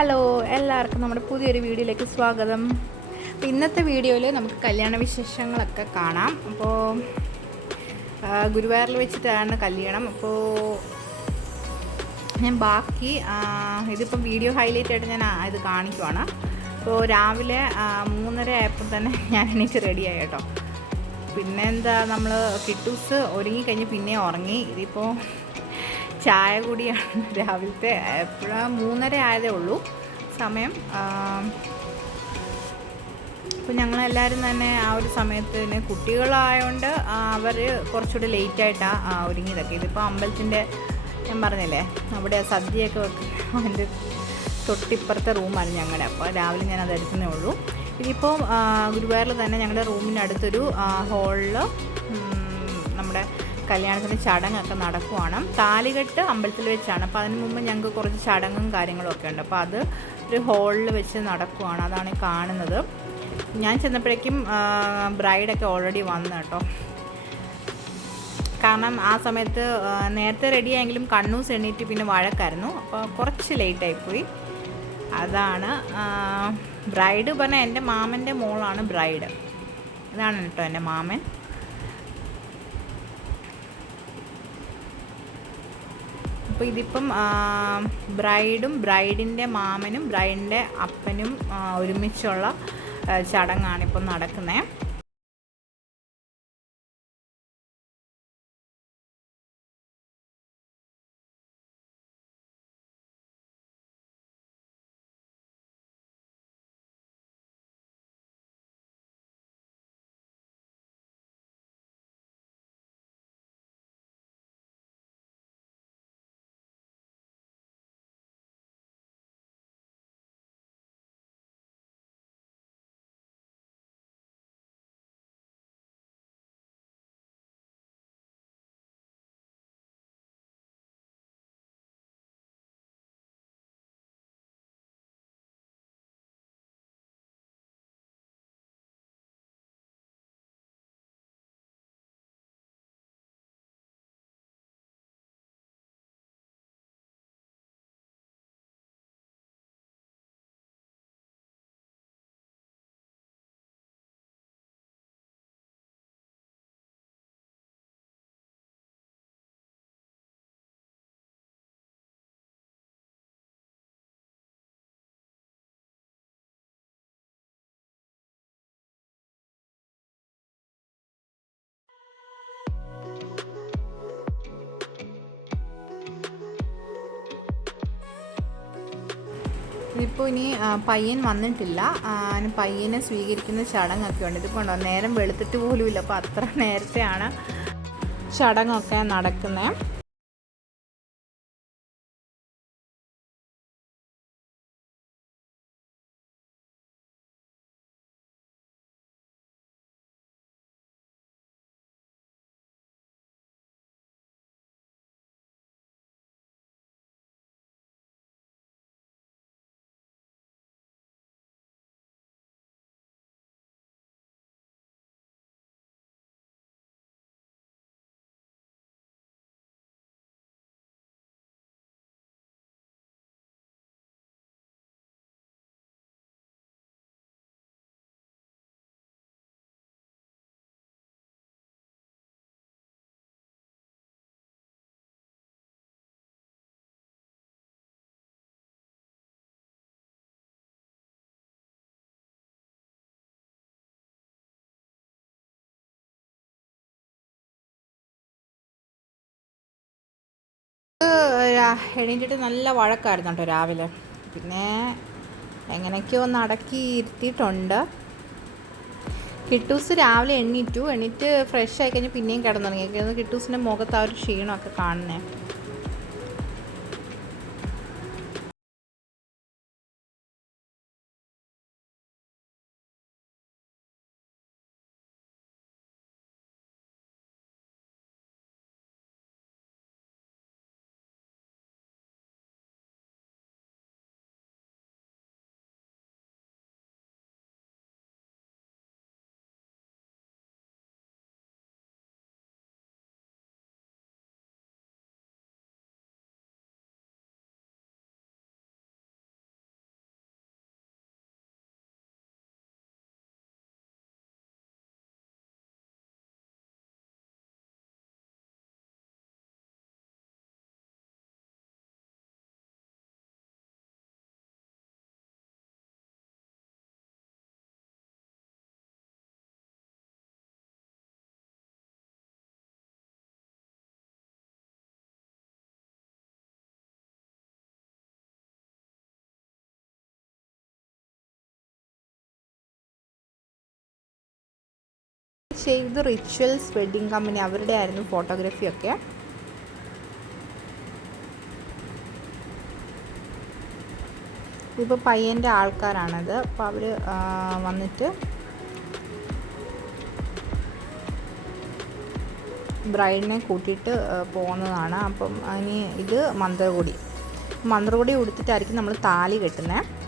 Hello, എല്ലാവർക്കും നമ്മുടെ പുതിയൊരു വീഡിയോയിലേക്ക് സ്വാഗതം. അപ്പോൾ ഇന്നത്തെ വീഡിയോയിൽ നമുക്ക് കല്യാണ വിശേഷങ്ങളൊക്കെ കാണാം. അപ്പോൾ ഗുരുവായൂരിൽ വെച്ചിട്ടാണ് കല്യാണം. അപ്പോൾ ഞാൻ ബാക്കി ഇതിപ്പം വീഡിയോ ഹൈലൈറ്റ് ആയിട്ട് ഞാൻ ഇത് കാണിക്കുവാണ്. അപ്പോൾ രാവിലെ 3:30 ആയപ്പോൾ തന്നെ ഞാൻ എണീറ്റ് റെഡിയായി കേട്ടോ. പിന്നെ എന്താ, നമ്മൾ കിട്ടൂസ് ഒരുങ്ങിക്കഴിഞ്ഞ് പിന്നെ ഉറങ്ങി. ഇതിപ്പോൾ ചായ കൂടിയാണ് രാവിലത്തെ. എപ്പോഴാണ് 3:30 ആയതേ ഉള്ളൂ സമയം. അപ്പോൾ ഞങ്ങളെല്ലാവരും തന്നെ ആ ഒരു സമയത്തിന് കുട്ടികളായതുകൊണ്ട് അവർ കുറച്ചുകൂടി ലേറ്റായിട്ടാണ് ഒരുങ്ങിയതൊക്കെ. ഇതിപ്പോൾ അമ്പലത്തിൻ്റെ ഞാൻ പറഞ്ഞില്ലേ, അവിടെ സദ്യയൊക്കെ വെക്കും, അതിൻ്റെ തൊട്ടിപ്പുറത്തെ റൂമാണ് ഞങ്ങളുടെ. അപ്പോൾ രാവിലെ ഞാൻ അത് എടുക്കുന്നേ ഉള്ളൂ. ഇതിപ്പോൾ ഗുരുവായൂരിൽ തന്നെ ഞങ്ങളുടെ റൂമിനടുത്തൊരു ഹോളിൽ നമ്മുടെ കല്യാണത്തിൻ്റെ ചടങ്ങൊക്കെ നടക്കുവാണ്. താലികെട്ട് അമ്പലത്തിൽ വെച്ചാണ്. അപ്പോൾ അതിന് മുമ്പ് ഞങ്ങൾക്ക് കുറച്ച് ചടങ്ങും കാര്യങ്ങളും ഒക്കെ ഉണ്ട്. അപ്പോൾ അത് ഒരു ഹോളിൽ വെച്ച് നടക്കുവാണ്. അതാണ് കാണുന്നത്. ഞാൻ ചെന്നപ്പോഴേക്കും ബ്രൈഡൊക്കെ ഓൾറെഡി വന്നു കേട്ടോ. കാരണം ആ സമയത്ത് നേരത്തെ റെഡിയായെങ്കിലും കണ്ണൂസ് എണ്ണീറ്റ് പിന്നെ വഴക്കായിരുന്നു. അപ്പോൾ കുറച്ച് ലേറ്റായിപ്പോയി. അതാണ് ബ്രൈഡ് പറഞ്ഞാൽ എൻ്റെ മാമൻ്റെ മോളാണ് ബ്രൈഡ്. ഇതാണ് കേട്ടോ എൻ്റെ മാമൻ. അപ്പോൾ ഇതിപ്പം ബ്രൈഡും ബ്രൈഡിൻ്റെ മാമനും ബ്രൈഡിൻ്റെ അപ്പനും ഒരുമിച്ചുള്ള ചടങ്ങാണിപ്പം നടക്കുന്നത്. ഇതിപ്പോൾ ഇനി പയ്യൻ വന്നിട്ടില്ല. പയ്യനെ സ്വീകരിക്കുന്ന ചടങ്ങൊക്കെ ഉണ്ട്. ഇതിപ്പോൾ ഉണ്ടോ, നേരം വെളുത്തിട്ട് പോലും ഇല്ല. അപ്പോൾ അത്ര നേരത്തെയാണ് ചടങ്ങൊക്കെ നടക്കുന്നത്. എണീറ്റിട്ട് നല്ല വഴക്കായിരുന്നു കേട്ടോ രാവിലെ. പിന്നെ എങ്ങനെയൊക്കെയോ ഒന്ന് അടക്കി ഇരുത്തിയിട്ടുണ്ട്. കിട്ടൂസ് രാവിലെ എണീറ്റ് ഫ്രഷ് ആയി കഴിഞ്ഞ് പിന്നെയും കിടന്നുറങ്ങി. കിട്ടൂസിൻ്റെ മുഖത്ത് ആ ഒരു ക്ഷീണമൊക്കെ കാണുന്നേ. ചെയ്ത് റിച്വൽസ് വെഡ്ഡിങ് കമ്പനി, അവരുടെ ആയിരുന്നു ഫോട്ടോഗ്രാഫിയൊക്കെ. ഇപ്പോൾ പയ്യൻ്റെ ആൾക്കാരാണത്. അപ്പോൾ അവർ വന്നിട്ട് ബ്രൈഡിനെ കൂട്ടിയിട്ട് പോകുന്നതാണ്. അപ്പം ഇനി ഇത് മന്ത്രകൊടി ഉടുത്തിട്ടായിരിക്കും നമ്മൾ താലി കെട്ടുന്നത്.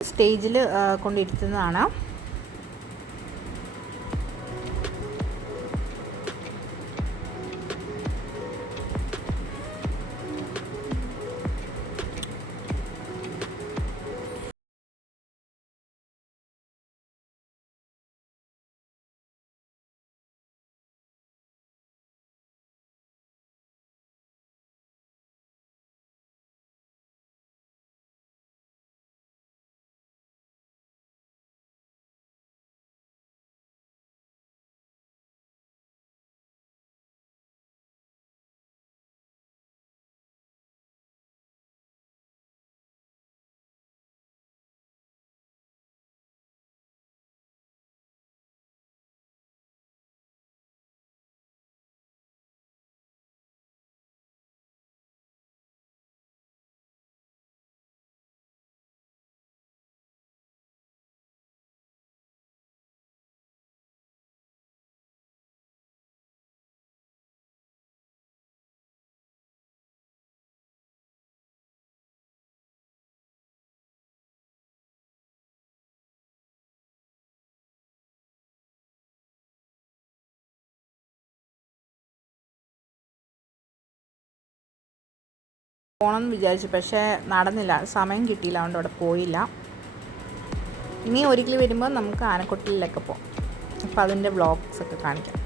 സ്റ്റേജിൽ കൊണ്ടിരുത്തുന്നതാണ്. പോകണമെന്ന് വിചാരിച്ചു, പക്ഷേ നടന്നില്ല, സമയം കിട്ടിയില്ല, അതുകൊണ്ട് അവിടെ പോയില്ല. ഇനി ഒരിക്കൽ വരുമ്പോൾ നമുക്ക് ആനക്കൊട്ടിലൊക്കെ പോകാം. അപ്പോൾ അതിൻ്റെ വ്ളോഗ്സൊക്കെ കാണിക്കാം.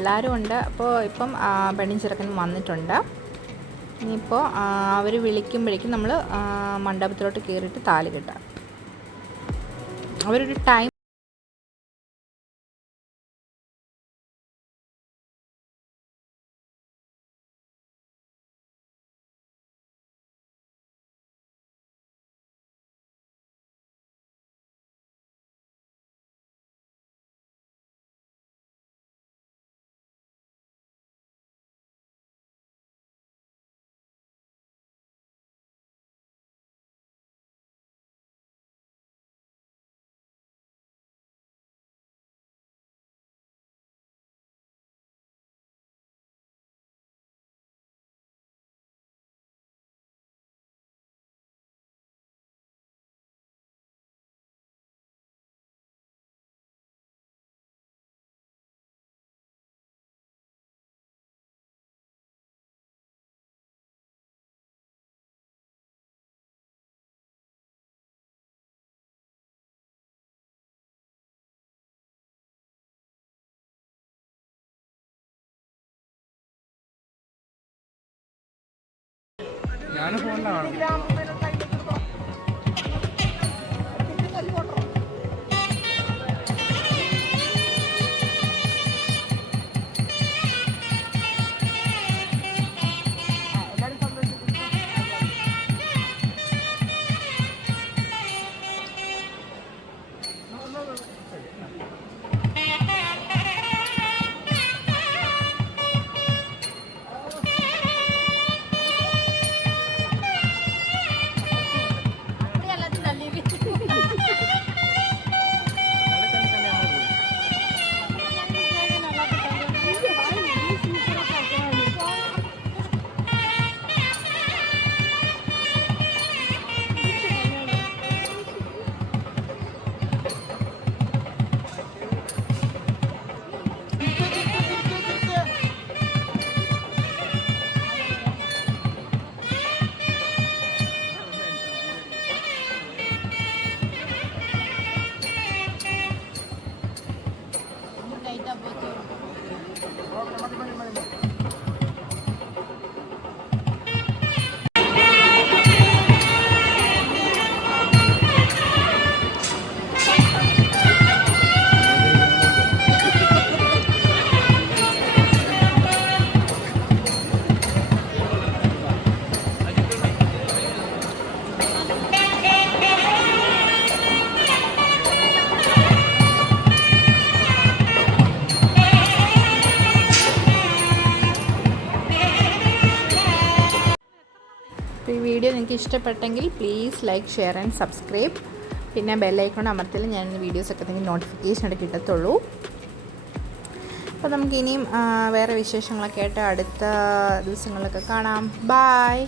പിള്ളേരും ഉണ്ട്. അപ്പോൾ ഇപ്പം പെണ്ണും ചെറുക്കനും വന്നിട്ടുണ്ട്. ഇനിയിപ്പോൾ അവർ വിളിക്കുമ്പോഴേക്കും നമ്മൾ മണ്ഡപത്തിലോട്ട് കയറിയിട്ട് താലി കെട്ടാം. അവരൊരു ടൈം ഞാൻ ഫോണിലാണ്. ഈ വീഡിയോ നിങ്ങൾക്ക് ഇഷ്ടപ്പെട്ടെങ്കിൽ please like, share and subscribe. പിന്നെ ബെല്ലൈക്കൺ അമർത്തിയാൽ ഞാൻ വീഡിയോസൊക്കെ തന്നെ നോട്ടിഫിക്കേഷൻ ആയിട്ട് കിട്ടത്തുള്ളൂ. അപ്പോൾ നമുക്കിനിയും വേറെ വിശേഷങ്ങളൊക്കെ ആയിട്ട് അടുത്ത ദിവസങ്ങളിലൊക്കെ കാണാം. ബായ്.